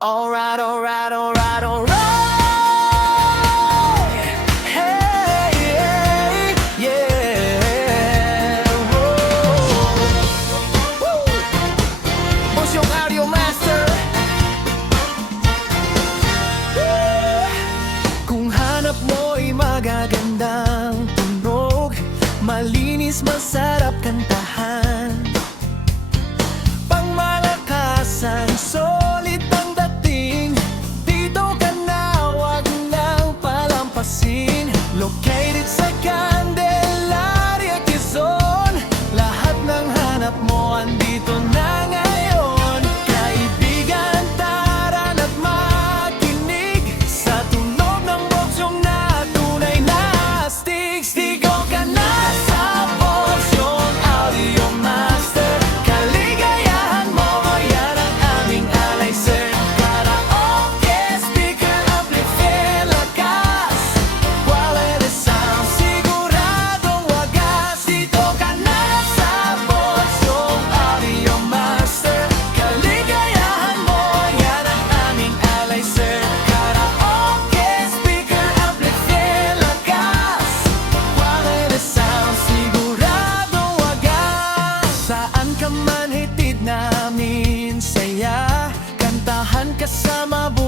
Alright, alright, alright, alright. Hey, hey, yeah. Woo. Boss yung Audio Master. Kung hanap mo'y magagandang tunog, malinis, masarap kantahan, pangmalakasan, solid ang dating. Dito ka na, wag nang palampasin. Located sa Candelaria, Quezon. Lahat ng hanap mo andito na ngayon. Kaibigan, tara na't makinig sa tunog ng boksong na tunay na astig. Stigo ka na sa boksong Audio Master. Kaligayahan mo, yan ang aming alay, sir. Karaoke, speaker, amplifier, lakas, quality sound, siguradong wagas. Dito ka na sa boksong Audio Master. Kaligayahan mo, yan ang aming alay, sir. Karaoke, speaker, amplifier, lakas, quality sound, siguradong wagas. Saan ka man, hitid namin saya. Kantahan kasama buhay